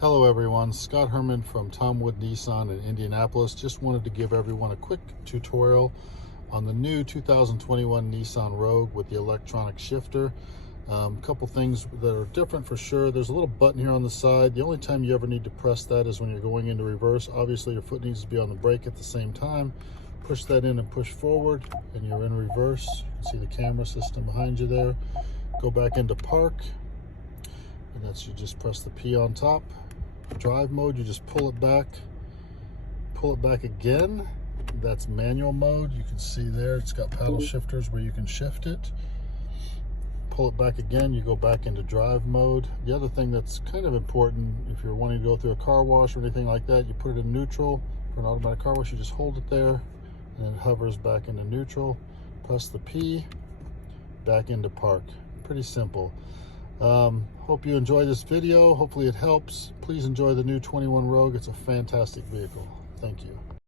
Hello everyone, Scott Herrman from Tom Wood Nissan in Indianapolis. Just wanted to give everyone a quick tutorial on the new 2021 Nissan Rogue with the electronic shifter. A couple things that are different for sure. There's a little button here on the side. The only time you ever need to press that is when you're going into reverse. Obviously your foot needs to be on the brake at the same time. Push that in and push forward and you're in reverse. You can see the camera system behind you there. Go back into park. And that's, you just press the P on top. Drive mode, you just pull it back again. That's manual mode. You can see there it's got paddle shifters where you can shift it. Pull it back again, you go back into drive mode. The other thing that's kind of important, if you're wanting to go through a car wash or anything like that, you put it in neutral. For an automatic car wash, you just hold it there and it hovers back into neutral. Press the P, back into park. Pretty simple. Hope you enjoy this video. Hopefully it helps. Please enjoy the new 21 Rogue. It's a fantastic vehicle. Thank you.